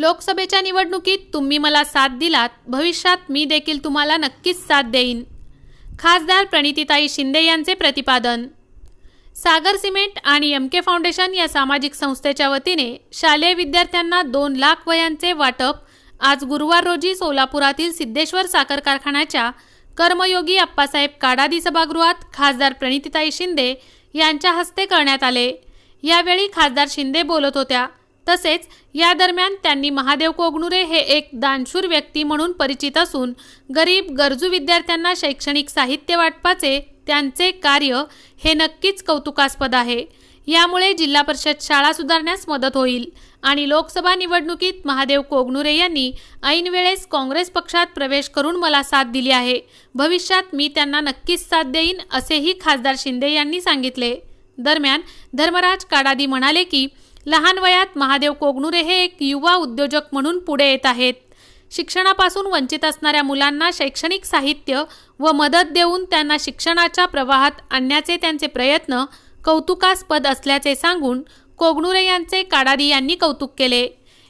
लोकसभेच्या निवडणुकीत तुम्ही मला साथ दिलात भविष्यात मी देखील तुम्हाला नक्कीच साथ देईन. खासदार प्रणितीताई शिंदे यांचे प्रतिपादन. सागर सिमेंट आणि एम के फाउंडेशन या सामाजिक संस्थेच्या वतीने शालेय विद्यार्थ्यांना दोन लाख वयांचे वाटप आज गुरुवार रोजी सोलापुरातील सिद्धेश्वर साखर कारखान्याच्या कर्मयोगी अप्पासाहेब काडादी सभागृहात खासदार प्रणितीताई शिंदे यांच्या हस्ते करण्यात आले. यावेळी खासदार शिंदे बोलत होत्या. तसेच या दरम्यान त्यांनी महादेव कोगनुरे हे एक दानशूर व्यक्ती म्हणून परिचित असून गरीब गरजू विद्यार्थ्यांना शैक्षणिक साहित्य वाटपाचे त्यांचे कार्य हे नक्कीच कौतुकास्पद आहे. यामुळे जिल्हा परिषद शाळा सुधारण्यास मदत होईल आणि लोकसभा निवडणुकीत महादेव कोगनुरे यांनी ऐनवेळेस काँग्रेस पक्षात प्रवेश करून मला साथ दिली आहे. भविष्यात मी त्यांना नक्कीच साथ देईन असेही खासदार शिंदे यांनी सांगितले. दरम्यान धर्मराज काडादी म्हणाले की लहान वयात महादेव कोगनुरे हे एक युवा उद्योजक म्हणून पुढे येत आहेत. शिक्षणापासून वंचित असणाऱ्या मुलांना शैक्षणिक साहित्य व मदत देऊन त्यांना शिक्षणाच्या प्रवाहात आणण्याचे त्यांचे प्रयत्न कौतुकास्पद असल्याचे सांगून कोगनुरे यांचे काडादी यांनी कौतुक केले.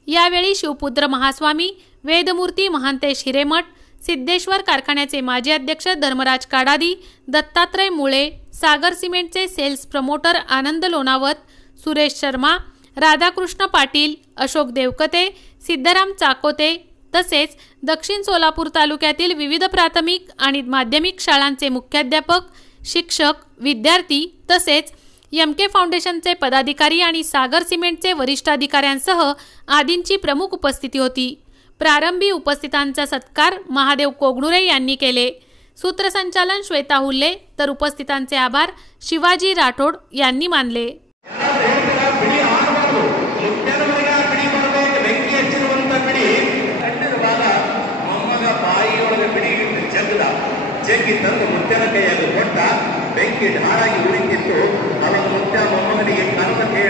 यावेळी शिवपुत्र महास्वामी वेदमूर्ती महांतेश हिरेमठ सिद्धेश्वर कारखान्याचे माजी अध्यक्ष धर्मराज काडादी दत्तात्रय मुळे सागर सिमेंटचे सेल्स प्रमोटर आनंद लोणावत सुरेश शर्मा राधाकृष्ण पाटील अशोक देवकते सिद्धराम चाकोते तसेच दक्षिण सोलापूर तालुक्यातील विविध प्राथमिक आणि माध्यमिक शाळांचे मुख्याध्यापक शिक्षक विद्यार्थी तसेच एम के फाउंडेशनचे पदाधिकारी आणि सागर सिमेंटचे वरिष्ठ अधिकाऱ्यांसह आदींची प्रमुख उपस्थिती होती. प्रारंभी उपस्थितांचा सत्कार महादेव कोगणुरे यांनी केले. सूत्रसंचालन श्वेता हुल्ले तर उपस्थितांचे आभार शिवाजी राठोड यांनी मानले.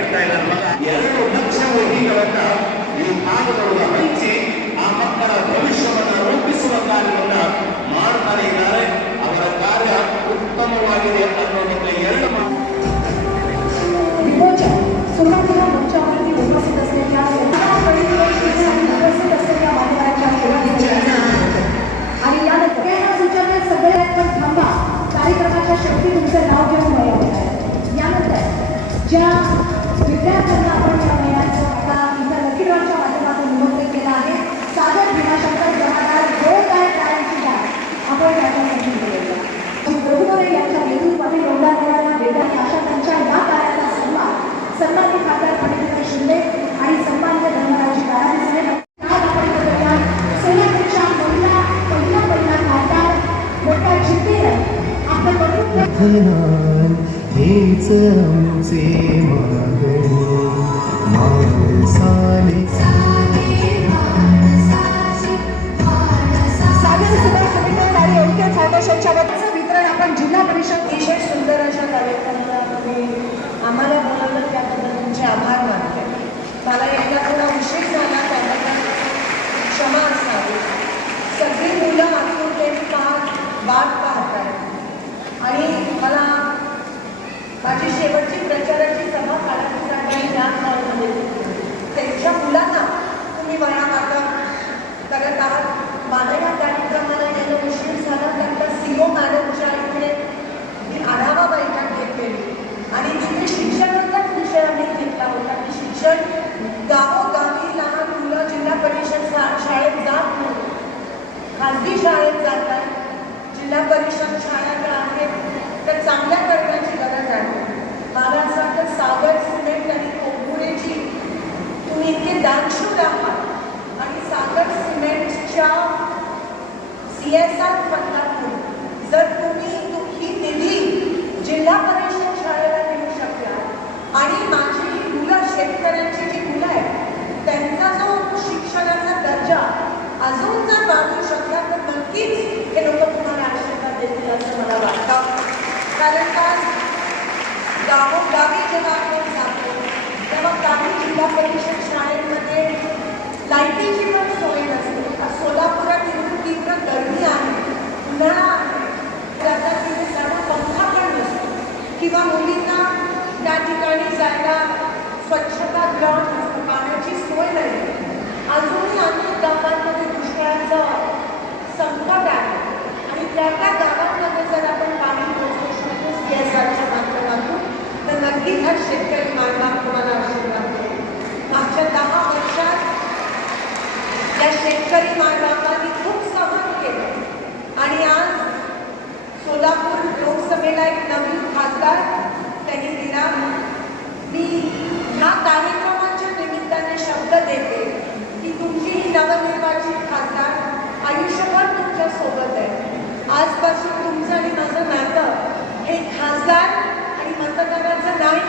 ಕನಕ ಕೇಳ್ತಾ कौतुक हेच आमचे मागणे माणसाने वितरण आपण जिल्हा परिषद विशेष सुंदर अशा कार्यक्रमामध्ये आम्हाला बोलवलं त्याबद्दल तुमचे आभार मानते मला यायला थोडा उशीर झाला त्याबद्दल क्षमा असावी सगळी मुलं आतुरतेने पाहत वाट पाहतात आणि मला माझी शेवटची प्रचाराची सभा काळाची त्यांच्या जिल्हा परिषद शाळेमध्ये लाईटीची पण सोय नसते. सोलापुरात एवढी तीव्र गर्मी आहे उन्हाळा आहे त्याचा तिथे साधा पंखा पण नसतो. किंवा मुलींना त्या ठिकाणी जायला स्वच्छता ग्राउंड नसतो पाण्याची सोय नाही. अजूनही अनेक गावांमध्ये दुष्काळाचं संकट आहे. आणि त्या त्या गावांमध्ये जर आपण पाणी पोहोचू शकतो गॅसाच्या माध्यमातून तर नक्की हा शेतकरी मार्गात तुम्हाला आशीर्वाद बांधवांनी खूप सहन केलं आणि आज सोलापूर लोकसभेला एक नवीन खासदार त्यांनी दिला. मी ह्या कार्यक्रमाच्या निमित्ताने शब्द देते की तुमची ही नवनिर्वाचित खासदार आयुष्यभर तुमच्यासोबत आहे. आजपासून तुमचं आणि माझं नातं हे खासदार आणि मतदाराचं नाही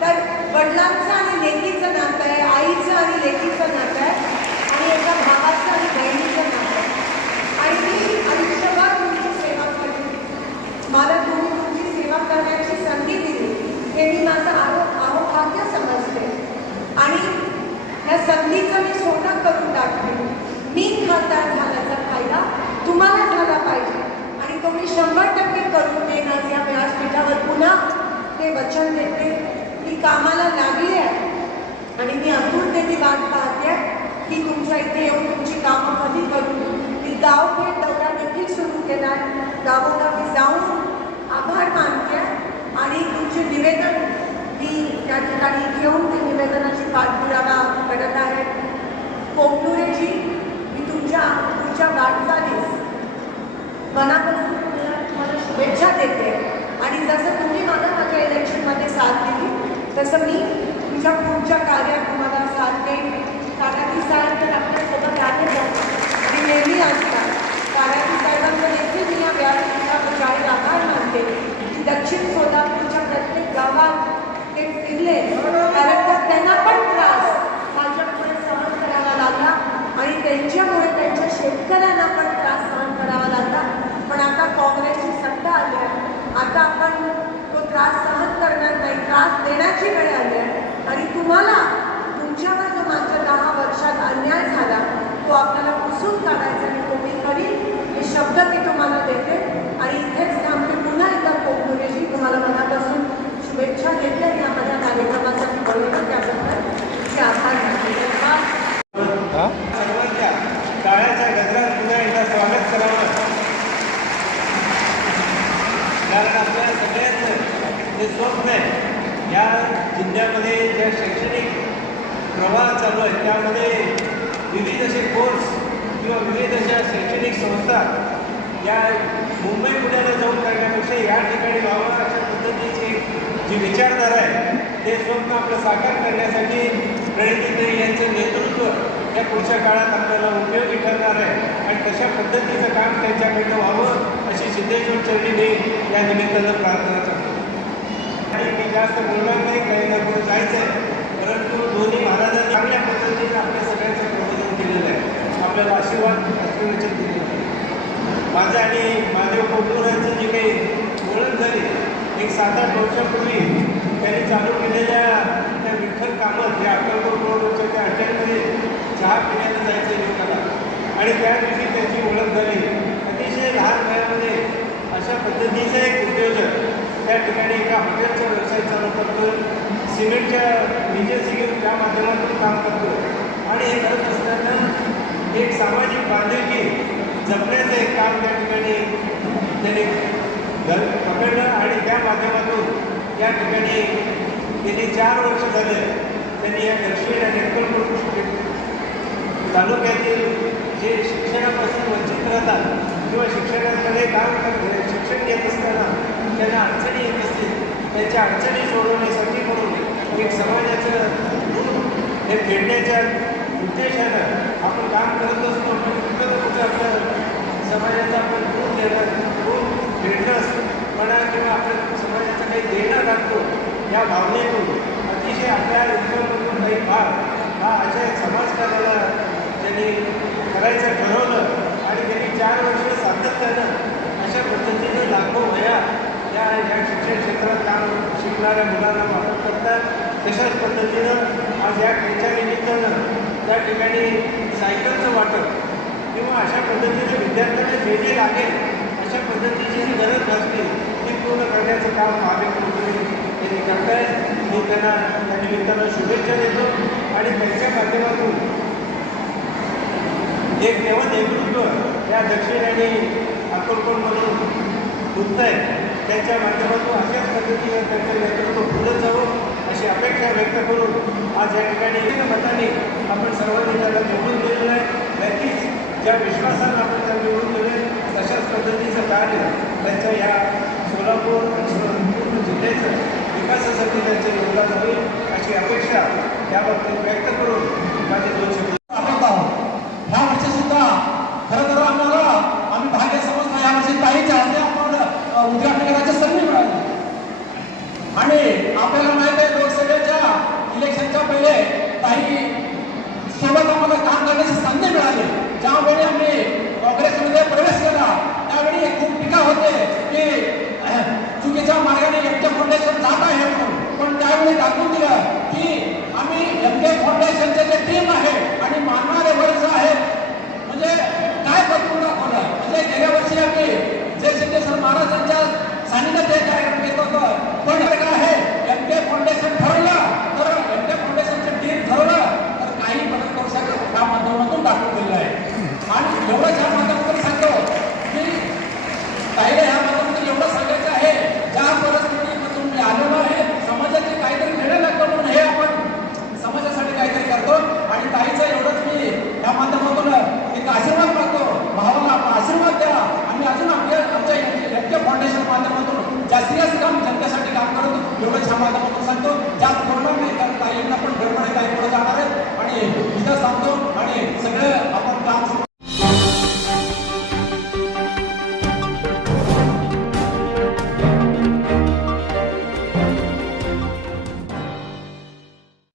तर वडिलांचं आणि लेकीचं नातं आहे आईचं आणि लेकीचं नातं आहे आणि एका भावाचं आणि बहिणीचं नातं आहे आणि मी आयुष्यभर तुमची सेवा केली मला तुम्ही तुमची सेवा करण्याची संधी दिली हे मी माझं आहो अहोभाग्य समजते आणि या संधीचं मी सोनं करून दाखवेन मी झाल्याचा फायदा तुम्हाला झाला पाहिजे. आणि तो मी शंभर टक्के करून देणार या व्यासपीठावर पुन्हा ते वचन देते. की कामाला लागली आहे. आणि मी आतुरतेने वाट पाहते की तुमच्या इथे येऊन तुमची कामं कधी करून मी गावभेट दौरा देखील सुरू केला आहे. somebody आहे त्यामध्ये विविध असे कोर्स किंवा विविध अशा शैक्षणिक संस्था या मुंबई पुण्याला जाऊन करण्यापेक्षा या ठिकाणी व्हावं अशा पद्धतीची जी विचारधारा आहे ते स्वप्न आपलं साकार करण्यासाठी प्रणितीताई यांचं नेतृत्व या पुढच्या काळात आपल्याला उपयोगी ठरणार आहे आणि तशा पद्धतीचं काम त्यांच्याकडनं व्हावं अशी सिद्धेश्वर चरणी मी या निमित्तानं प्रार्थना करतो. आणि मी जास्त बोलणार नाही काही ना जायचं आहे परंतु दोन्ही महाराजांनी चांगल्या पद्धतीने आपल्या सगळ्यांचं प्रबोधन केलेलं आहे आपल्याला आशीर्वाद आशीर्वचन दिलेलं आहे माझं आणि महादेव कोटूरांचं जे काही ओळख झाली एक सात आठ वर्षापूर्वी त्यांनी चालू केलेल्या त्या विठ्ठल कामत या अक्कलकोट रोडवरच्या त्या हॉटेलमध्ये चहा पिण्याला जायचं लोकांना. आणि त्या दिवशी त्याची ओळख झाली. अतिशय लहान वयामध्ये अशा पद्धतीचा एक उद्योजक त्या ठिकाणी एका हॉटेलचा व्यवसाय चालू करतो सिमेंटच्या एजन्सी घेऊन त्या माध्यमातून काम करतो. आणि हे करत असताना एक सामाजिक बांधिलकी जपण्याचं एक काम त्या ठिकाणी. त्याने घर पकडलं आणि त्या माध्यमातून या ठिकाणी त्यांनी चार वर्ष झाले त्यांनी या दक्षिण आणि अक्कलकोट तालुक्यातील जे शिक्षणापासून वंचित राहतात किंवा शिक्षणाकडे काम कर शिक्षण घेत असताना त्यांना अडचणी येत असतील त्यांच्या अडचणी सोडवण्यासाठी म्हणून एक समाजाचं ऋण हे फेडण्याच्या उद्देशानं आपण काम करत असतो. आपलं समाजाचं आपण गुण देणं गुण फेडणं म्हणा किंवा आपण समाजाचं काही देणं लागतो या भावनेतून अतिशय आपल्या इन्कममधून काही भाग हा अशा समाजकार्याला त्यांनी करायचं ठरवलं आणि त्यांनी चार वर्ष सातत्यानं अशा पद्धतीने लाखो वया या या शिक्षण क्षेत्रात काम शिकणाऱ्या मुलांना मदत करतात तशाच पद्धतीनं आज या खेळच्या निमित्तानं त्या ठिकाणी सायकलचं वाटप किंवा अशा पद्धतीने विद्यार्थ्यांना जे जे लागेल अशा पद्धतीची जी गरज भासली ती पूर्ण करण्याचं काम महाविक त्यांनी करतायत मी त्यांना त्या निमित्तानं शुभेच्छा देतो आणि त्यांच्या माध्यमातून एक नव नेतृत्व या दक्षिण आणि अकोलकोटमधून उठत आहे त्यांच्या माध्यमातून अशाच पद्धतीने त्यांचं नेतृत्व पुढे जावं अशी अपेक्षा व्यक्त करून आज या ठिकाणी मताने आपण सर्वांनी त्याला निवडून दिलेलं आहे. नक्कीच ज्या विश्वासानं आपण त्या निवडून दिले तशाच पद्धतीचं कार्य त्यांच्या ह्या सोलापूर पूर्ण जिल्ह्याचं विकासासाठी त्यांचं योगदान होईल अशी अपेक्षा Thank you.